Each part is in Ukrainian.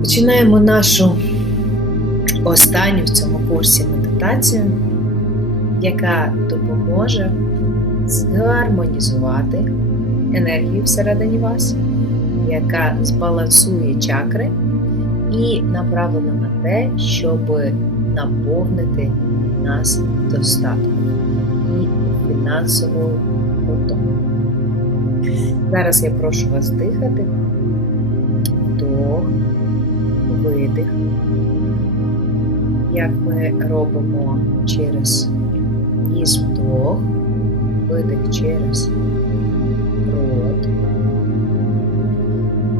Починаємо нашу останню в цьому курсі медитацію, яка допоможе згармонізувати енергію всередині вас, яка збалансує чакри і направлена на те, щоб наповнити нас достатком і фінансовою потоком. Зараз я прошу вас дихати. Вдох, видих, як ми робимо через ніс вдох, видих через рот.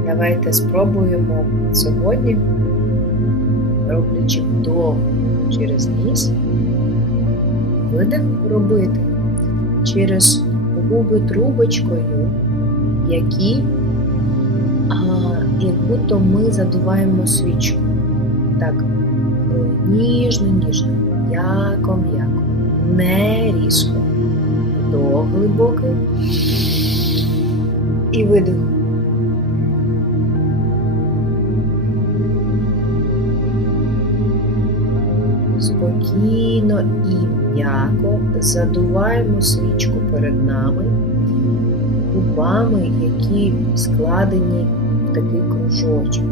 Давайте спробуємо сьогодні, роблячи вдох через ніс, видих робити через губи трубочкою, які як будто ми задуваємо свічку. Так, ніжно-ніжно, м'яко-м'яко, не різко. Вдох глибокий і видих. Спокійно і м'яко задуваємо свічку перед нами, губами, які складені такий кружочок.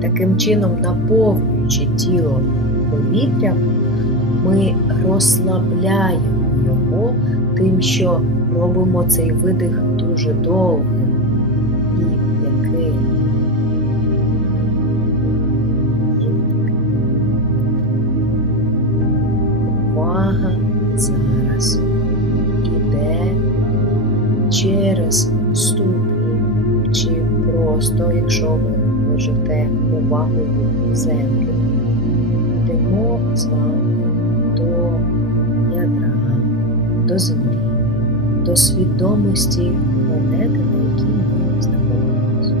Таким чином, наповнюючи тіло повітрям, ми розслабляємо його тим, що робимо цей видих дуже довгим лежите увагою в землю, йдемо з вами до ядра, до землі, до свідомості планети, на якій ми знаходимося.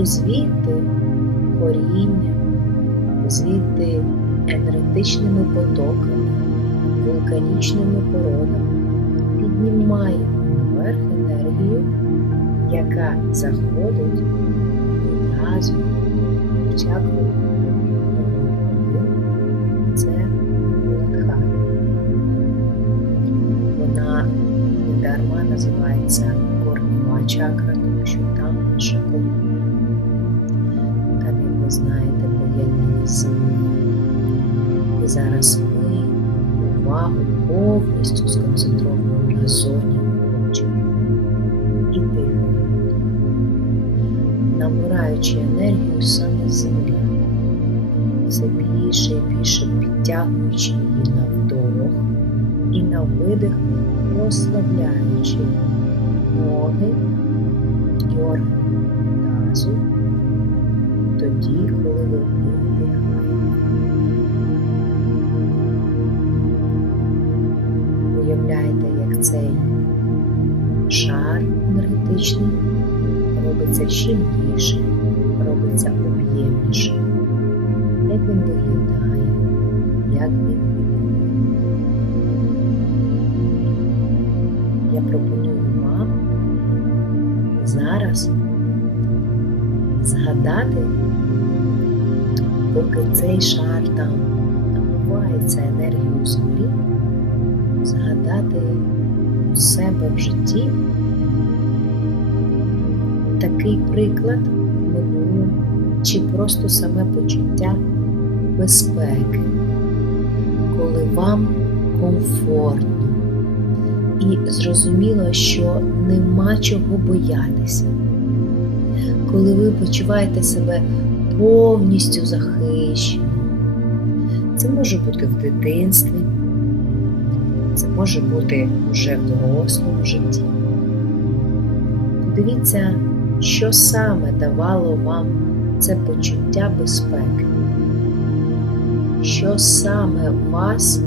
І звідти коріння, звідти енергетичними потоками, вулканічними породами піднімаємо наверх енергію, яка заходить відразу в чакру це Муладхара. Вона дарма називається корнева чакра, тому що там наша коріння. Там, як ви знаєте, поєднані з. І зараз ми увагу повністю сконцентруємо на зоні очі набираючи енергію саме з землі, все більше і більше підтягуючи її на вдох і на видих, розслабляючи ноги і органи тазу тоді, коли ви видихаєте. Уявляєте, як цей шар енергетичний робиться щільніше, робиться об'ємніше. Як він виглядає, як він. Я пропоную вам зараз згадати, поки цей шар там набувається енергією землі, згадати у себе в житті такий приклад минулого чи просто саме почуття безпеки, коли вам комфортно і зрозуміло, що нема чого боятися, коли ви почуваєте себе повністю захищеним. Це може бути в дитинстві, це може бути вже в дорослому житті. Подивіться, що саме давало вам це почуття безпеки, що саме вас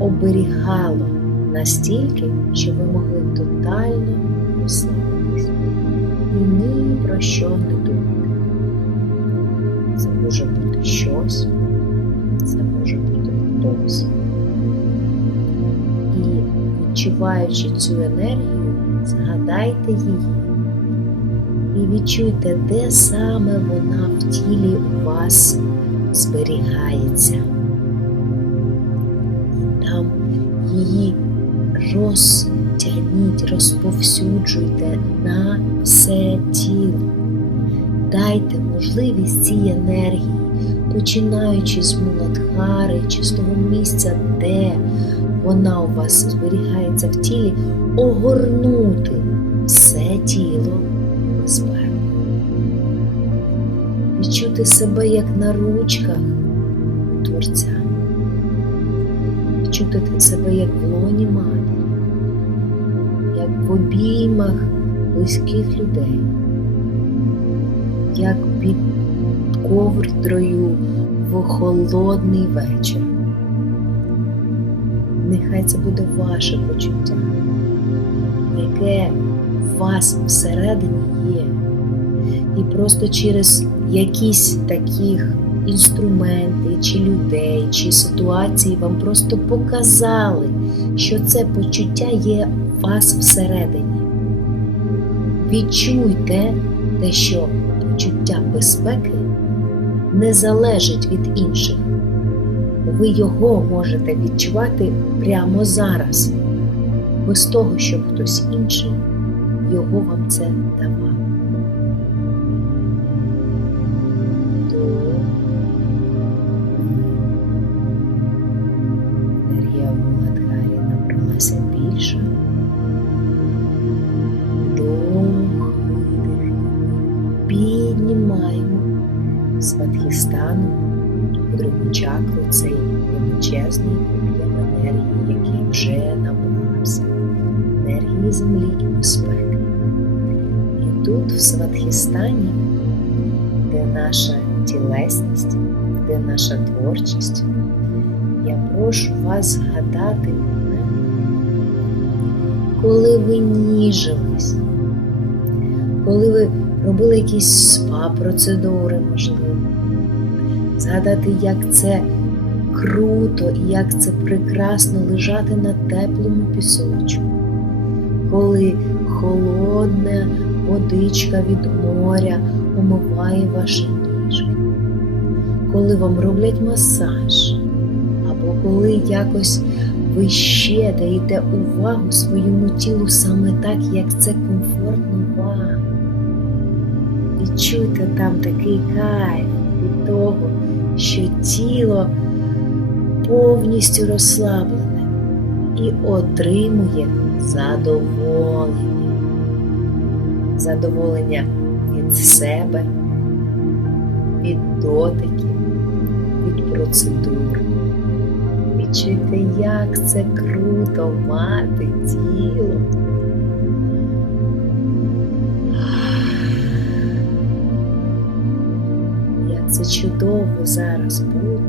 оберігало настільки, що ви могли тотально розслабитися і ні про що не думати. Це може бути щось, це може бути хтось. І відчуваючи цю енергію, згадайте її відчуйте, де саме вона в тілі у вас зберігається. І там її розтягніть, розповсюджуйте на все тіло. Дайте можливість цій енергії, починаючи з Муладхари чи з того місця, де вона у вас зберігається в тілі, огорнути все тіло безпеку. Відчути себе як на ручках Творця, відчути себе як в лоні матері, як в обіймах близьких людей, як під ковдрою в холодний вечір. Нехай це буде ваше почуття, яке вас всередині є. І просто через якісь таких інструменти, чи людей, чи ситуації вам просто показали, що це почуття є вас всередині. Відчуйте те, що почуття безпеки не залежить від інших. Ви його можете відчувати прямо зараз, без того, щоб хтось інший його вам це давав. Наша тілесність, де наша творчість, я прошу вас згадати момент, коли ви ніжились, коли ви робили якісь спа-процедури, можливо, згадати, як це круто і як це прекрасно лежати на теплому пісочку, коли холодна водичка від моря омиває ваші коли вам роблять масаж, або коли якось ви ще даєте увагу своєму тілу саме так, як це комфортно вам. Відчуйте там такий кайф від того, що тіло повністю розслаблене і отримує задоволення. Задоволення від себе, від дотиків, від процедур. Відчуйте, як це круто мати тіло. Як це чудово зараз бути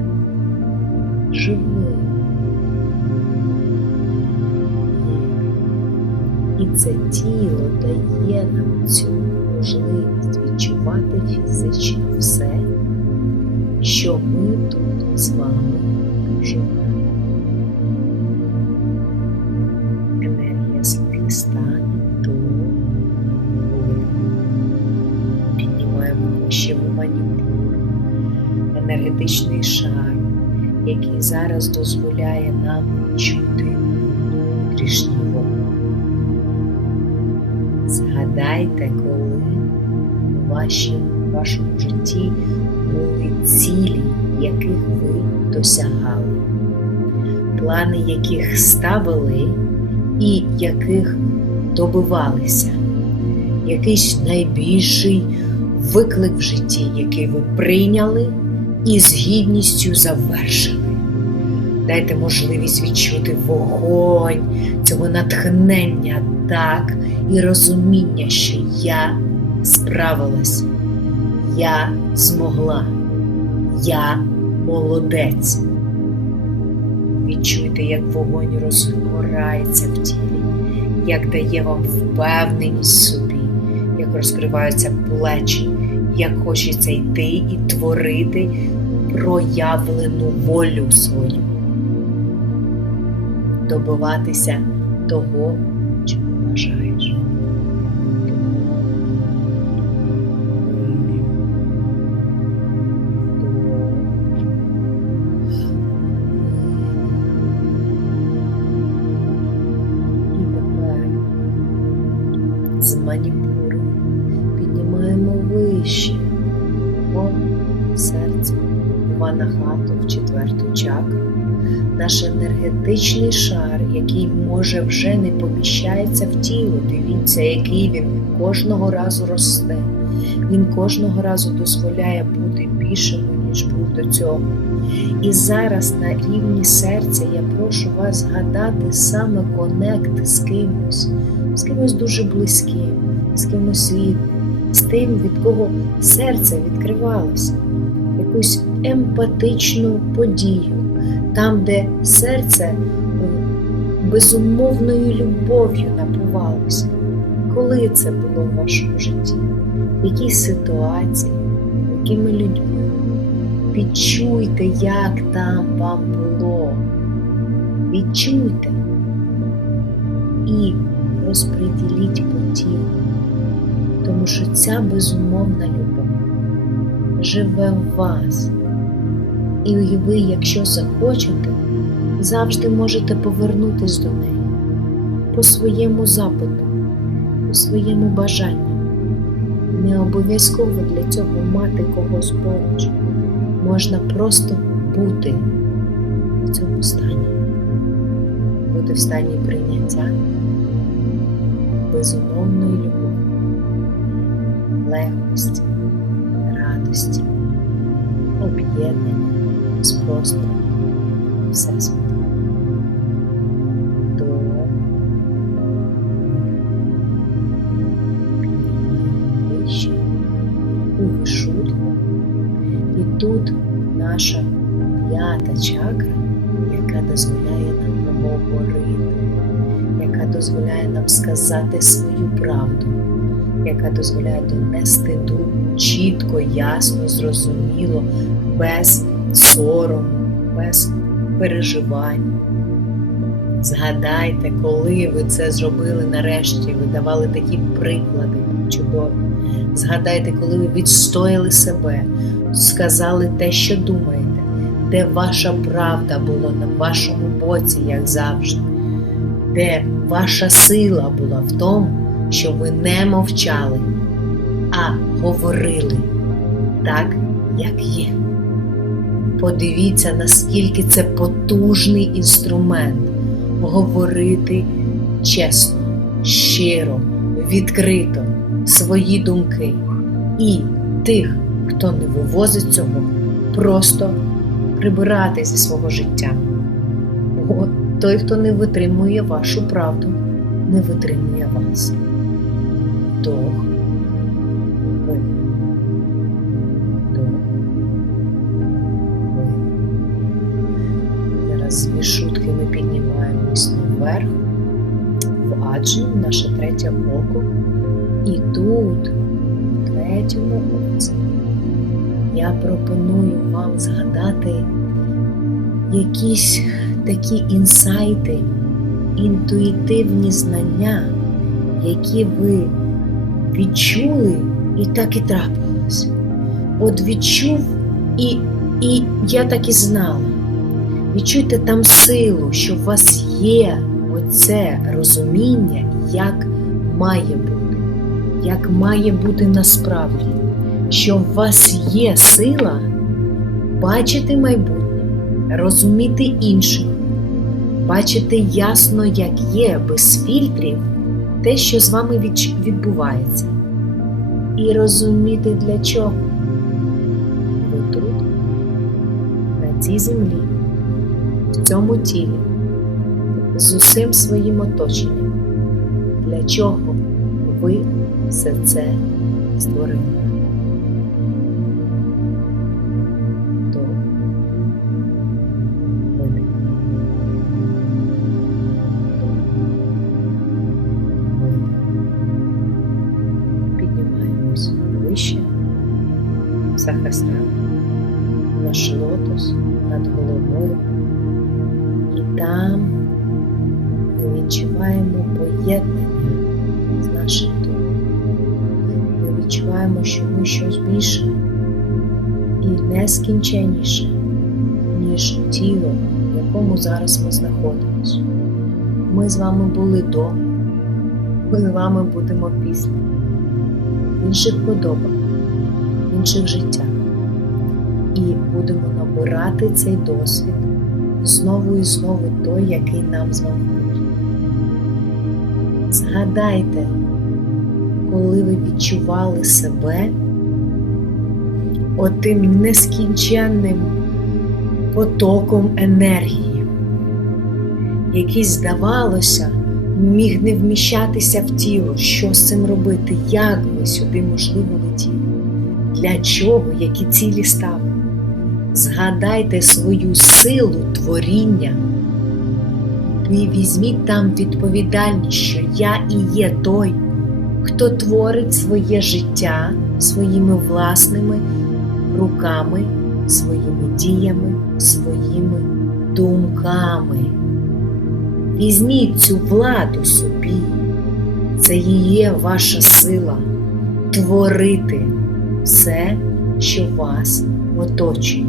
живим. І це тіло дає нам цю можливість відчувати фізично все, що ми тут з вами проживаємо. Енергія святих станів до піднімаємо ще маніпур, енергетичний шар, який зараз дозволяє нам відчути внутрішній вогонь. Згадайте, коли у вашому житті були цілі, яких ви досягали, плани яких ставили і яких добивалися, якийсь найбільший виклик в житті, який ви прийняли і з гідністю завершили. Дайте можливість відчути вогонь цього натхнення так і розуміння, що я справилась, я змогла, я молодець. Відчуйте, як вогонь розгорається в тілі, як дає вам впевненість собі, як розкриваються плечі, як хочеться йти і творити проявлену волю свою, добиватися того, чого бажаєш. Може вже не поміщається в тіло. Дивіться, який він кожного разу росте. Він кожного разу дозволяє бути більшим, ніж був до цього. І зараз на рівні серця я прошу вас згадати саме конект з кимось, з кимось дуже близьким, з кимось рідним, з тим, від кого серце відкривалося, якусь емпатичну подію, там, де серце безумовною любов'ю напувалося. Коли це було в вашому житті? В якій ситуації, якими людьми? Відчуйте, як там вам було. Відчуйте і розподіліть по тілу, тому що ця безумовна любов живе в вас. І ви, якщо захочете, завжди можете повернутись до неї по своєму запиту, по своєму бажанню. Не обов'язково для цього мати когось поруч. Можна просто бути в цьому стані, бути в стані прийняття, безумовної любові, легкості, радості, об'єднання з простором сказати свою правду, яка дозволяє донести думку чітко, ясно, зрозуміло, без сорому, без переживань. Згадайте, коли ви це зробили нарешті, ви давали такі приклади чудові. Згадайте, коли ви відстояли себе, сказали те, що думаєте, де ваша правда була на вашому боці, як завжди, де ваша сила була в тому, що ви не мовчали, а говорили так, як є. Подивіться, наскільки це потужний інструмент говорити чесно, щиро, відкрито свої думки. І тих, хто не вивозить цього, просто прибирати зі свого життя. Бо той, хто не витримує вашу правду, не витримує вас. Вдох. Вдох, видих. Зараз шутки ми піднімаємось наверх, в аджну, наше третє око. І тут, в третьому оці, я пропоную вам згадати якісь такі інсайти, інтуїтивні знання, які ви відчули і так і трапилось. От відчув, і, і я так і знала. Відчуйте там силу, що у вас є оце розуміння, як має бути, як має бути насправді, що в вас є сила бачити майбутнє, розуміти інших, бачити ясно, як є, без фільтрів, те, що з вами відбувається, і розуміти для чого. Ви тут, на цій землі, в цьому тілі, з усім своїм оточенням, для чого ви все це створили. З нашим духом. Ми відчуваємо, що ми щось більше і нескінченніше, ніж тіло, в якому зараз ми знаходимося. Ми з вами були до, ми з вами будемо після. В інших подобах, інших життях. І будемо набирати цей досвід знову і знову той, який нам з вами потрібен. Згадайте, коли ви відчували себе отим нескінченним потоком енергії, який, здавалося, міг не вміщатися в тіло, що з цим робити, як ви сюди можливо летіли, для чого, які цілі ставили. Згадайте свою силу творіння. І візьміть там відповідальність, що я і є той, хто творить своє життя своїми власними руками, своїми діями, своїми думками. Візьміть цю владу собі, це і є ваша сила творити все, що вас оточує.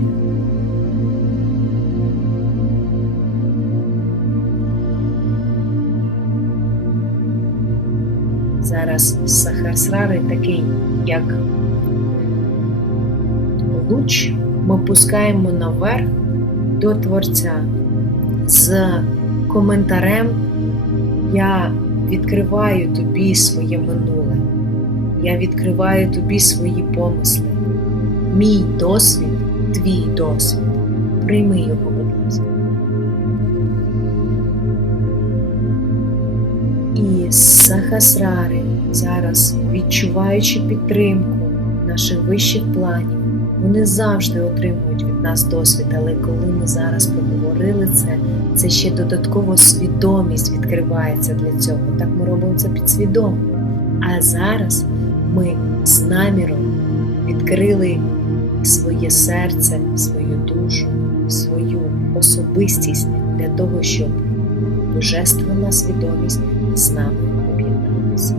Зараз Сахасрари такий, як луч, ми пускаємо наверх до Творця з коментарем Я відкриваю тобі своє минуле, я відкриваю тобі свої помисли. Мій досвід, твій досвід. Прийми його, Сахасрари зараз, відчуваючи підтримку наших вищих планів, вони завжди отримують від нас досвід, але коли ми зараз проговорили це, це ще додатково свідомість відкривається для цього. Так ми робимо це підсвідомо. А зараз ми з наміром відкрили своє серце, свою душу, свою особистість для того, щоб божественна свідомість з нами об'єдналася.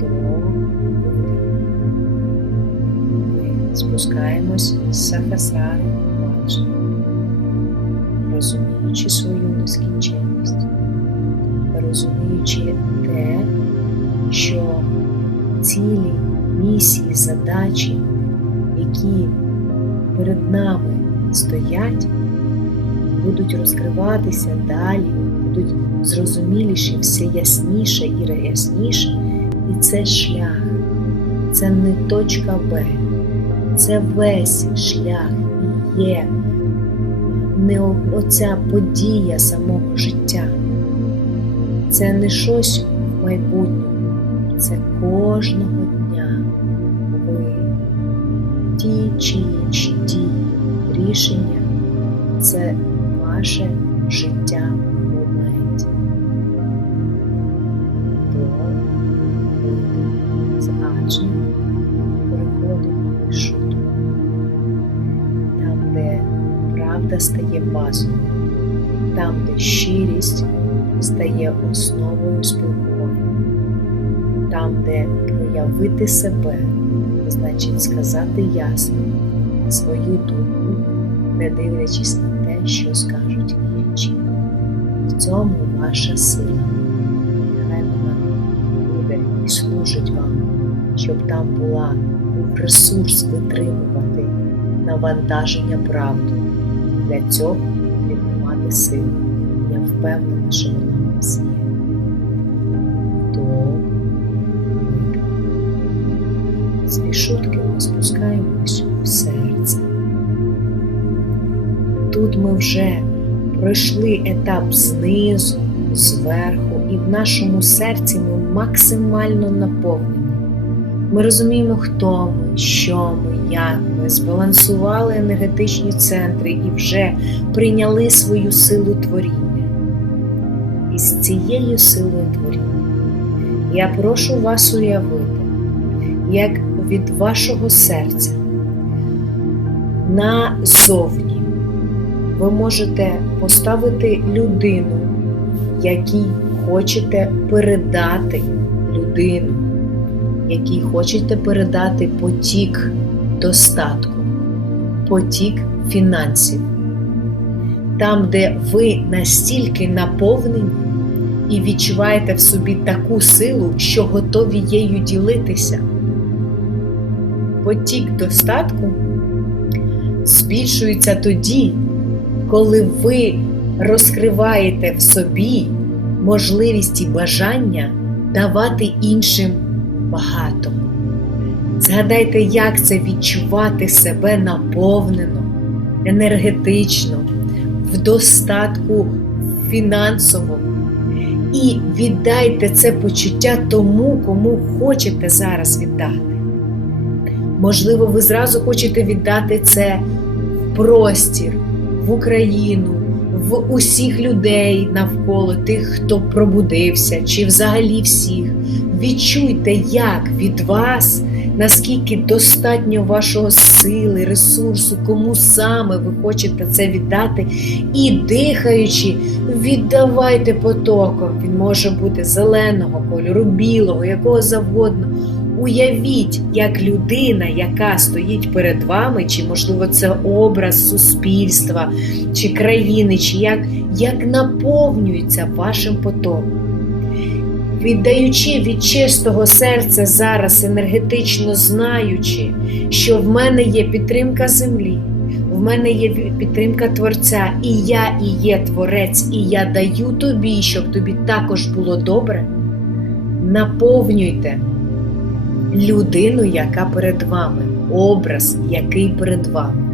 То ми спускаємось з Сахасари бачимо, розуміючи свою нескінченність, розуміючи те, що цілі, місії, задачі, які перед нами стоять, будуть розкриватися далі, будуть зрозуміліші, все ясніше і ясніше. І це шлях, це не точка Б, це весь шлях і є. Не оця подія самого життя. Це не щось в майбутньому, це кожного дня ви. Ті чи інші дії, рішення це ваше життя правда стає базою, там, де щирість стає основою спілкування, там, де проявити себе, значить сказати ясно свою думку, не дивлячись на те, що скажуть інші. В цьому ваша сила. Нехай буде і служить вам, щоб там була ресурс витримувати навантаження правди. Для цього потрібно мати силу. Я впевнена, що вона у вас є. То з вішутки ми спускаємось в серце. Тут ми вже пройшли етап знизу, зверху, і в нашому серці ми максимально наповнені. Ми розуміємо, хто ми, що ми, як ми збалансували енергетичні центри і вже прийняли свою силу творіння. І з цією силою творіння я прошу вас уявити, як від вашого серця назовні ви можете поставити людину, якій хочете передати людину, якій хочете передати потік достатку, потік фінансів. Там, де ви настільки наповнені і відчуваєте в собі таку силу, що готові її ділитися. потік достатку збільшується тоді, коли ви розкриваєте в собі можливість і бажання давати іншим багато. Згадайте, як це відчувати себе наповнено, енергетично, в достатку фінансовому. І віддайте це почуття тому, кому хочете зараз віддати. Можливо, ви зразу хочете віддати це в простір, в Україну, в усіх людей навколо тих, хто пробудився, чи взагалі всіх. Відчуйте, як від вас, наскільки достатньо вашого сили, ресурсу, кому саме ви хочете це віддати, і дихаючи, віддавайте потоком. Він може бути зеленого кольору, білого, якого завгодно. Уявіть, як людина, яка стоїть перед вами, чи, можливо, це образ суспільства, чи країни, чи як, як наповнюється вашим потоком. Віддаючи від чистого серця зараз, енергетично знаючи, що в мене є підтримка землі, в мене є підтримка Творця, і я і є Творець, і я даю тобі, щоб тобі також було добре. Наповнюйте людину, яка перед вами, образ, який перед вами.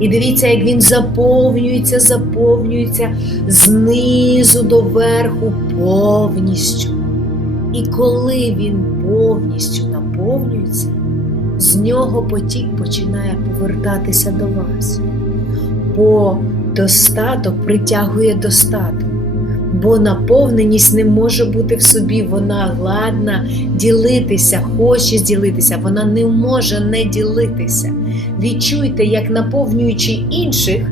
І дивіться, як він заповнюється, заповнюється знизу до верху повністю. І коли він повністю наповнюється, з нього потік починає повертатися до вас. Бо достаток притягує достаток бо наповненість не може бути в собі, вона гладна ділитися, хоче ділитися, вона не може не ділитися. Відчуйте, як наповнюючи інших,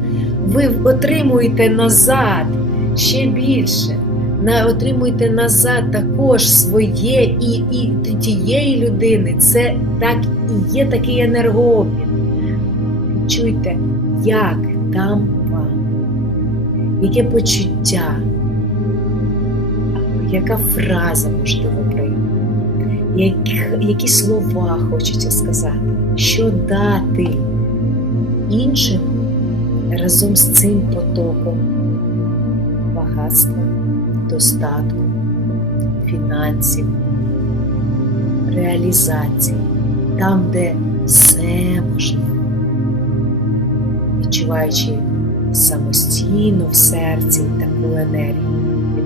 ви отримуєте назад ще більше. Отримуйте назад також своє і і тієї людини. Це так і є такий енергообмін. Відчуйте, як там вам, яке почуття яка фраза можливо прийде, які, які слова хочеться сказати, що дати іншим разом з цим потоком багатства, достатку, фінансів, реалізації, там, де все можливо, відчуваючи самостійно в серці таку енергію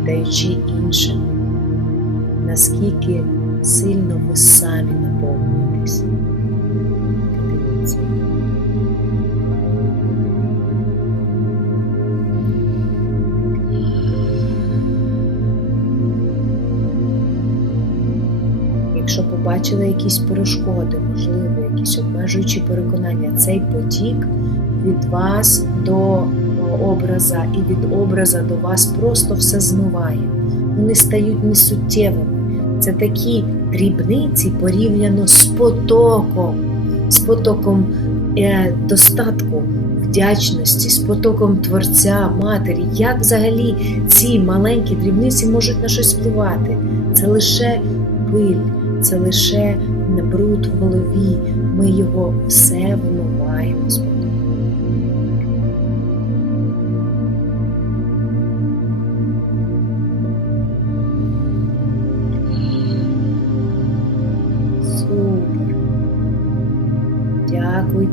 віддаючи іншим, наскільки сильно ви самі наповнюєтесь. Подивіться. Якщо побачили якісь перешкоди, можливо, якісь обмежуючі переконання, цей потік від вас до образа і від образа до вас просто все змиває. Вони стають несуттєвими. Це такі дрібниці порівняно з потоком, з потоком е, достатку, вдячності, з потоком Творця, Матері. Як взагалі ці маленькі дрібниці можуть на щось впливати? Це лише пиль, це лише бруд в голові. Ми його все вимиваємо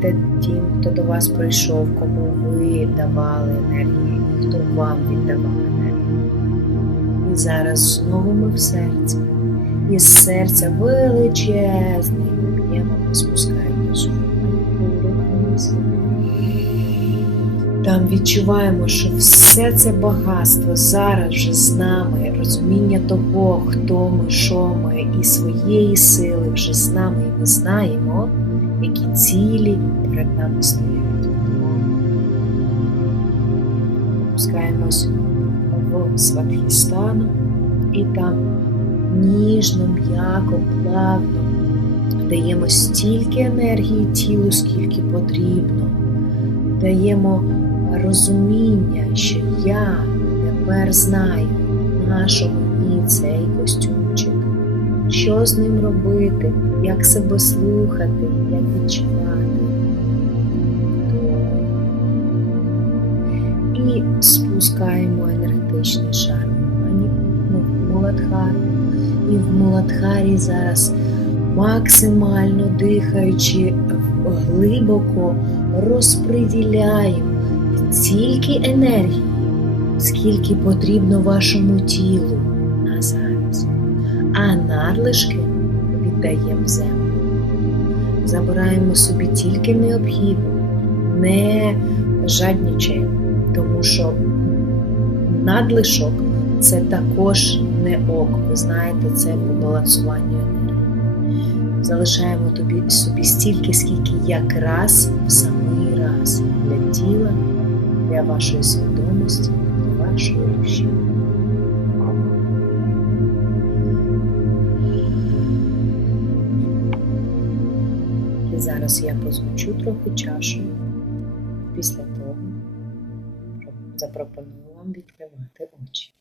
Дякуйте тим, хто до вас прийшов, кому ви давали енергію, і хто вам віддавав енергію. І зараз знову ми в серці. І з серця величезний об'ємом спускаємося. Там відчуваємо, що все це багатство зараз вже з нами, розуміння того, хто ми, що ми, і своєї сили вже з нами, і ми знаємо які цілі перед нами стоять. Опускаємось в сватхістану і там ніжно, м'яко, плавно даємо стільки енергії тілу, скільки потрібно, даємо розуміння, що я тепер знаю нашому мені цей костюмчик, що з ним робити, як себе слухати, як відчувати. І спускаємо енергетичний шар ну, в Муладхару. І в Муладхарі зараз максимально дихаючи глибоко розподіляємо стільки енергії, скільки потрібно вашому тілу на зараз. А надлишки віддаємо землю. Забираємо собі тільки необхідне, не жаднічаємо, тому що надлишок це також не ок. Ви знаєте, це по балансуванню енергії. Залишаємо тобі собі стільки, скільки якраз в самий раз для тіла, для вашої свідомості, для вашої душі. Зараз я позвучу трохи чашею. Після того запропоную вам відкривати очі.